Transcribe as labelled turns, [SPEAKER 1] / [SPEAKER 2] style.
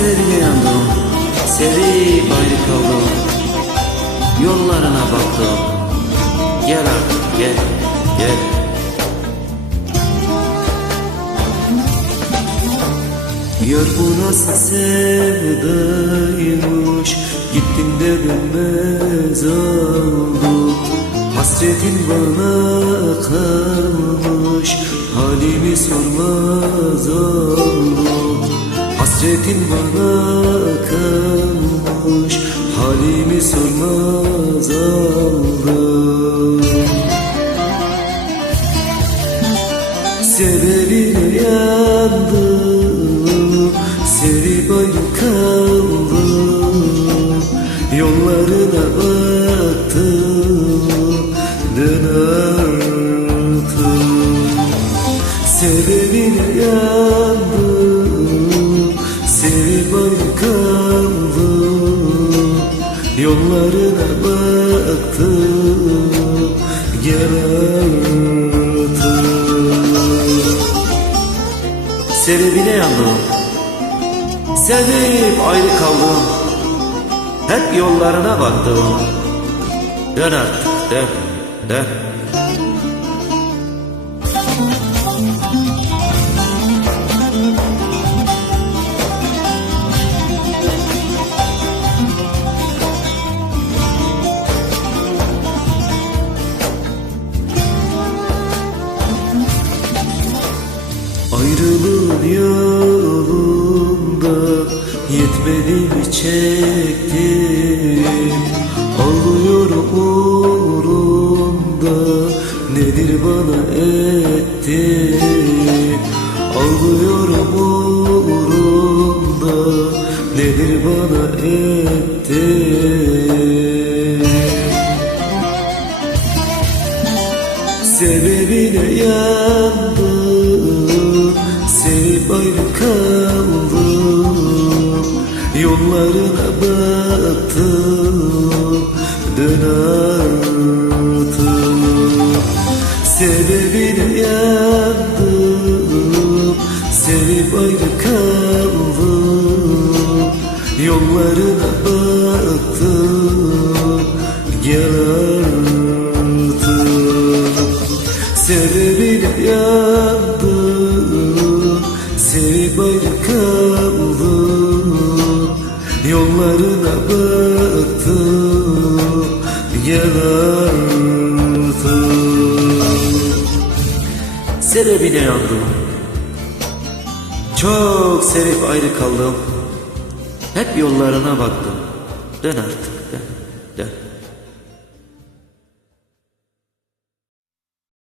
[SPEAKER 1] Sebebine yandım Sevip ayrı kaldım Yollarına baktım Gel artık gel gel. Gör bu nasıl sevdaymış. Gittin de dönmez oldu. Hasretin bana kalmış. Halimi sormaz oldu Hasretin bana kalmış Halimi sormaz oldu Sebebine yandım Yollarına baktım Gel Sebebine yandım Sevip ayrı kaldım. Hep yollarına baktım. Dön artık dön dön Ayrılığın yolunda yetmedi çektim? Ağlıyorum uğrunda nedir bana ettin Ağlıyorum uğrunda nedir bana ettin Sebebine yandım Sevip ayrı kaldım Yollarına baktım Dön artık. Sebebine yandım Sevip ayrı kaldım Yollarına baktım Ayrı kaldım Yollarına baktım Gel artık Sebebine yandım Çok sevip ayrı kaldım. Hep yollarına baktım. Dön artık